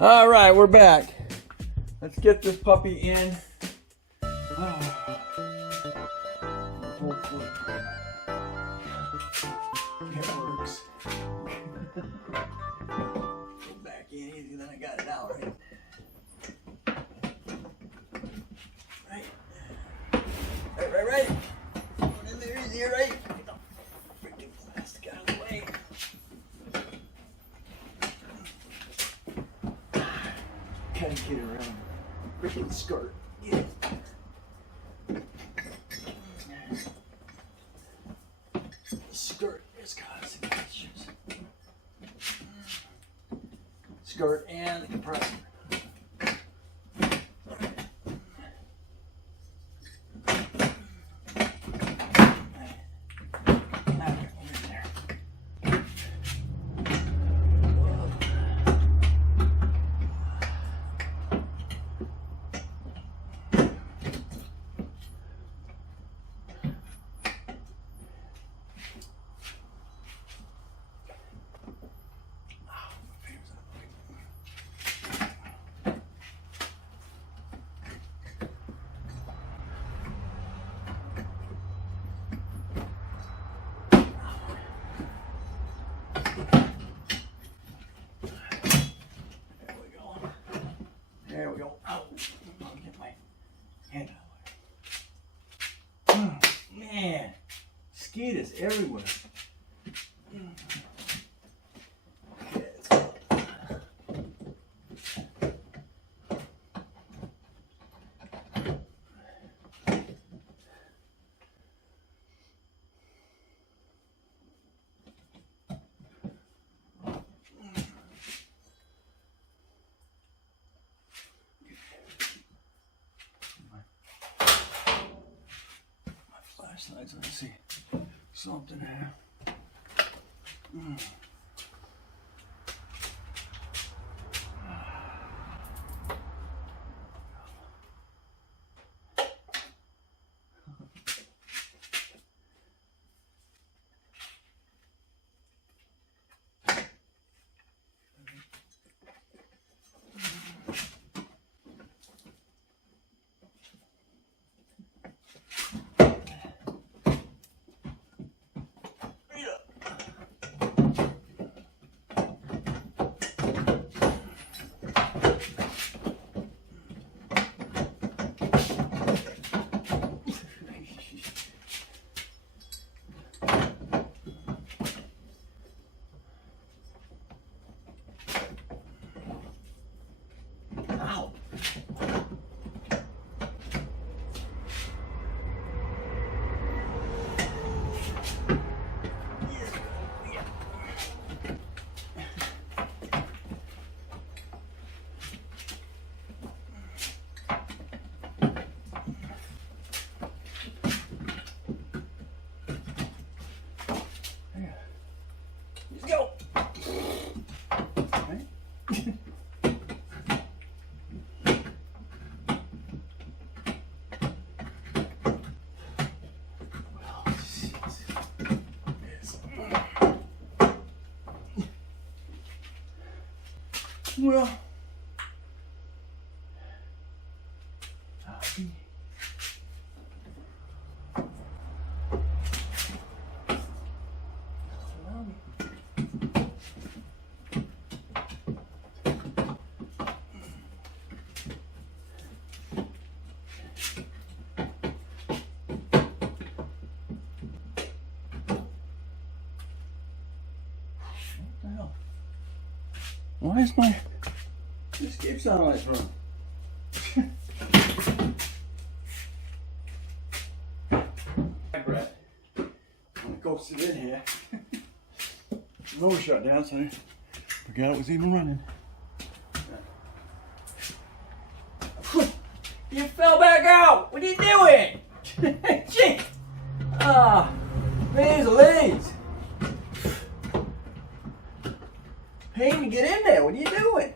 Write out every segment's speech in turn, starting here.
All right, we're back. Let's get this puppy in. Hopefully it works. Go back in easy, then I got it out, right? Right. Going in there easier, right? Get the freaking plastic out of the way. Gotta get around the freaking skirt. Get it. The skirt is causing issues. Skirt and the compressor. There we go. Ow. I'll get my hand out of the way. Oh, man. Mosquitoes everywhere. Okay, let's go. Flashlights, let's see something here. Go. Right. Well, why is my escape sound lights wrong? Brett, I'm gonna go sit in here. Motor shut down, so I forgot it was even running. You fell back out! What are you doing? Gee! Ah, Louise. Pain to get in there. What are you doing?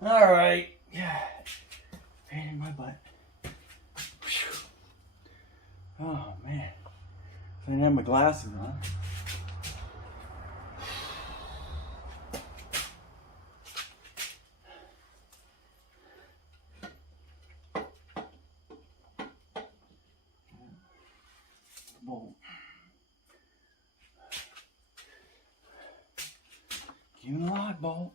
All right. Yeah. Pain in my butt. Whew. Oh man. I didn't have my glasses on. Bolt. Give it a lot, bolt.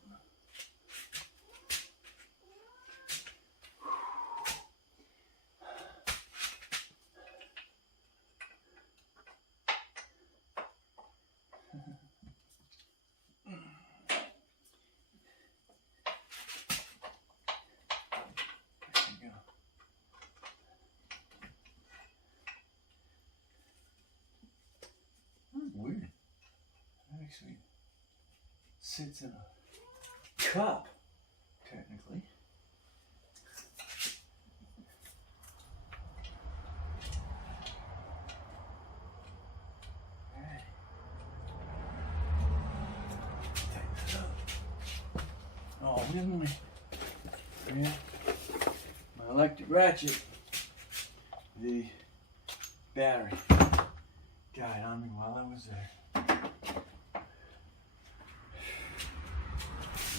Weird. That actually sits in a cup, technically. Alright. Tighten that up. Oh, yeah, my electric ratchet, the battery died on me while I was there.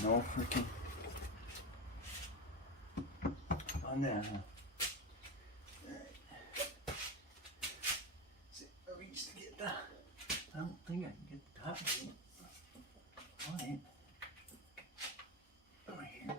No freaking on that, huh? Alright. See, I reached to get the. I don't think I can get the top of it. Alright. Over here.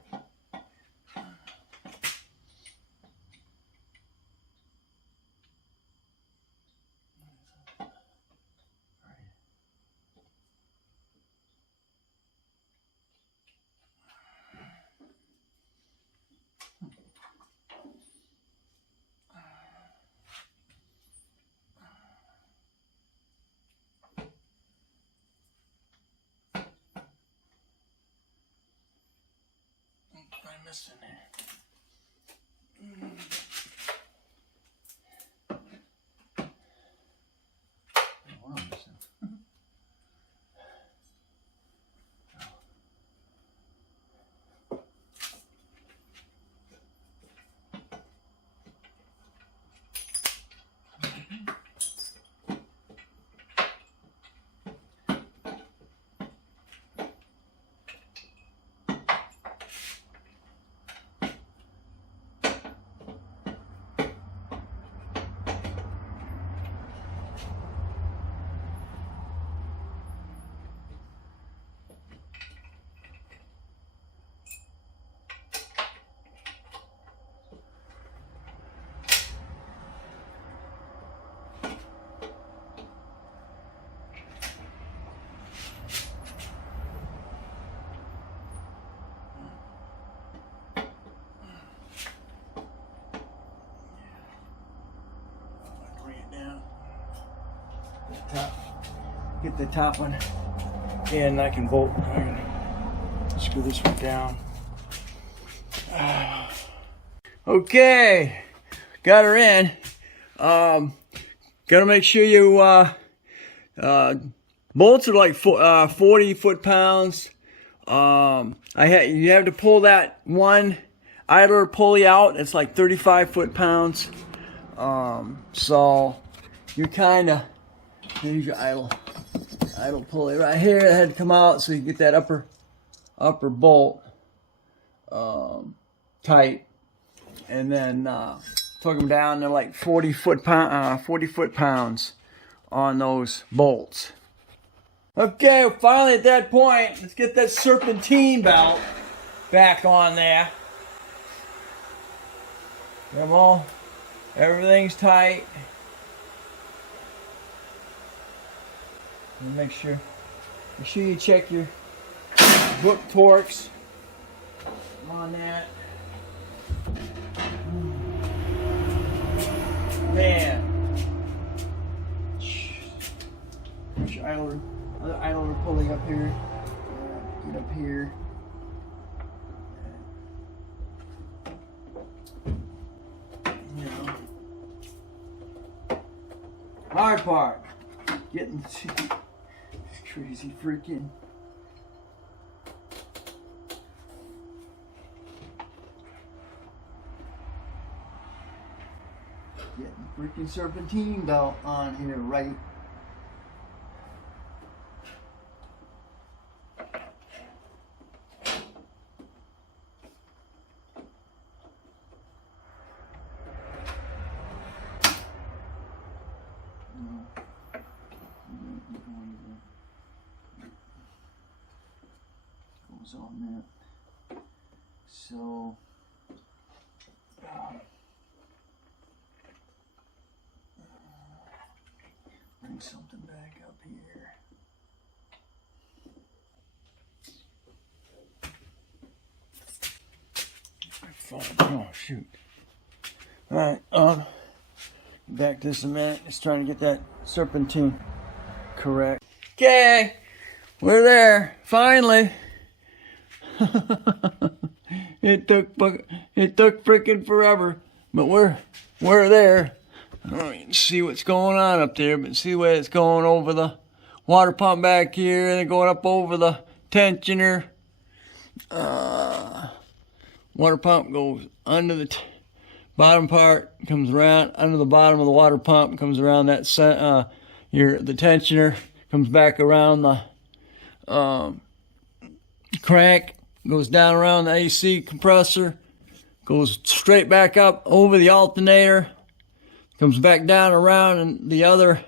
What am I missing there? What am I missing? Get the top one in, I can bolt. I can screw this one down. Okay, got her in. Gotta make sure you bolts are like 40 foot-pounds. You have to pull that one idler pulley out. It's like 35 foot-pounds. So you kind of, here's your idle pulley right here. It had to come out so you get that upper bolt tight, and then took them down. They're like 40 foot-pounds on those bolts. Okay, finally at that point, let's get that serpentine belt back on there. Come on, everything's tight. And make sure you check your hook torques on that. Man, push your idler, other idler pulley up here. Get up here. You know. Hard part. Getting to this crazy freaking. Getting freaking serpentine belt on here, right? Goes on that. So. Bring something back up here. Oh shoot! All right, back to this a minute. Just trying to get that serpentine correct. Okay, we're there finally. It took freaking forever, but we're there. I don't even see what's going on up there, but see where it's going over the water pump back here, and then going up over the tensioner. Water pump goes under the bottom part, comes around under the bottom of the water pump, comes around that the tensioner, comes back around the crank, goes down around the AC compressor, goes straight back up over the alternator. Comes back down around and the other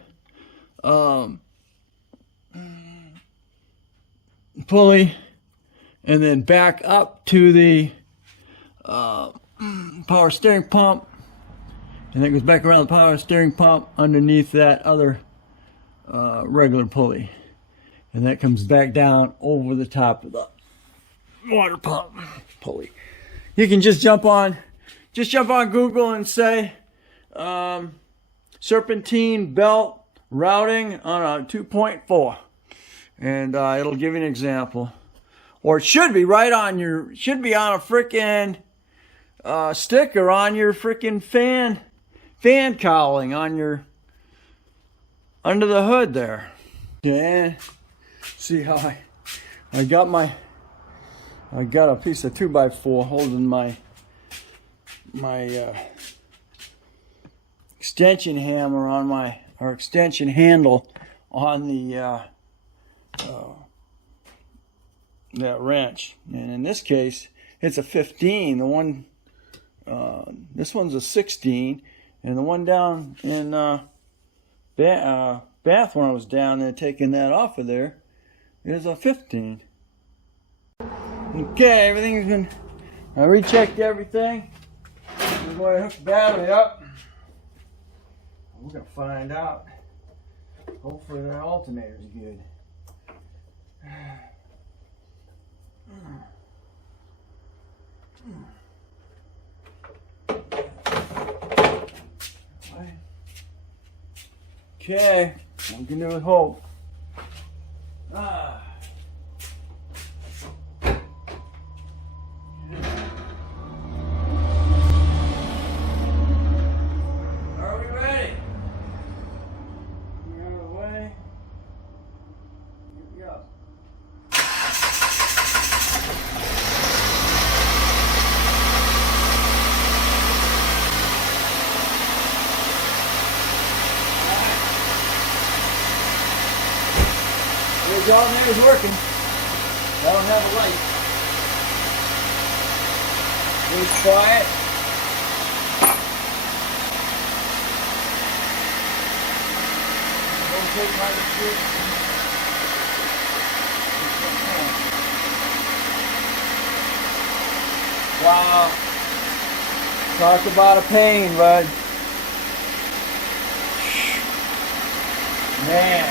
pulley, and then back up to the power steering pump, and then goes back around the power steering pump underneath that other regular pulley, and that comes back down over the top of the water pump pulley. You can just jump on Google and say serpentine belt routing on a 2.4, and it'll give you an example. Or it should be right on your, should be on a frickin' sticker on your frickin' fan cowling on your, under the hood there. Yeah, see how I got a piece of 2x4 holding my extension hammer on or extension handle on the that wrench, and in this case it's a 15. The one this one's a 16, and the one down in Bath when I was down there taking that off of there is a 15. Okay, everything's been, I rechecked everything. We're going to hook the battery up. We're going to find out. Hopefully that alternator's good. Okay, I'm going to hope. The alternator's working. I don't have a light. Let's try it. Don't take my description. Wow. Talk about a pain, bud. Man.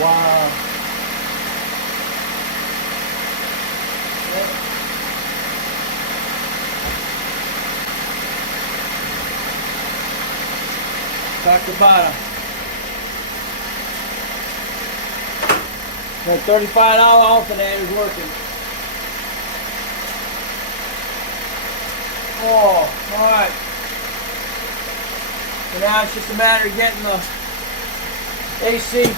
Wow. Back to bottom. That $35 alternator is working. Oh, all right. So now it's just a matter of getting the AC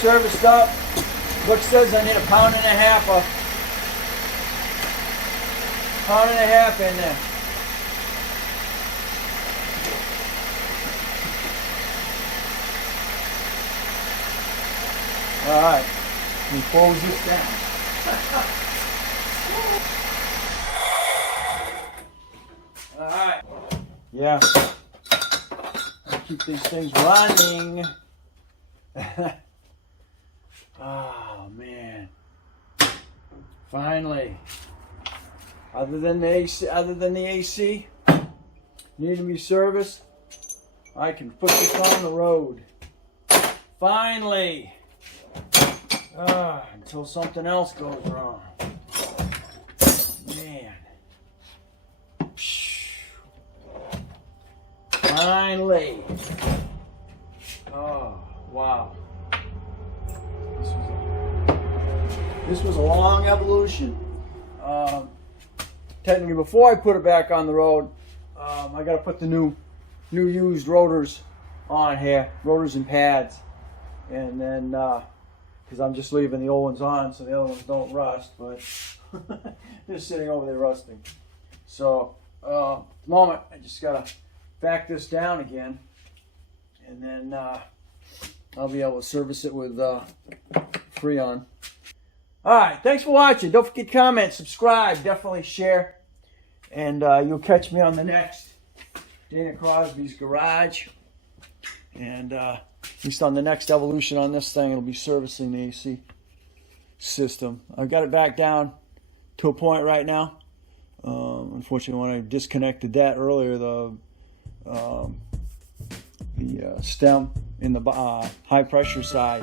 serviced up. Book says I need a pound and a half in there. All right, let me close this down. All right, yeah, I'll keep these things running. Oh man, finally. Other than the AC needing to be serviced, I can put this on the road. Finally. Until something else goes wrong. Man. Finally. Oh, wow. This was a long evolution. Technically, before I put it back on the road, I got to put the new used rotors on here, rotors and pads, and then because I'm just leaving the old ones on so the other ones don't rust, but they're sitting over there rusting. So at the moment, I just got to back this down again, and then I'll be able to service it with Freon. Alright, thanks for watching. Don't forget to comment, subscribe, definitely share. And you'll catch me on the next Dana Crosby's Garage. And at least on the next evolution on this thing, it'll be servicing the AC system. I've got it back down to a point right now. Unfortunately, when I disconnected that earlier, the stem in the high pressure side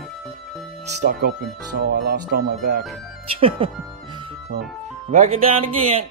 stuck open, so I lost all my vacuum. So back it down again.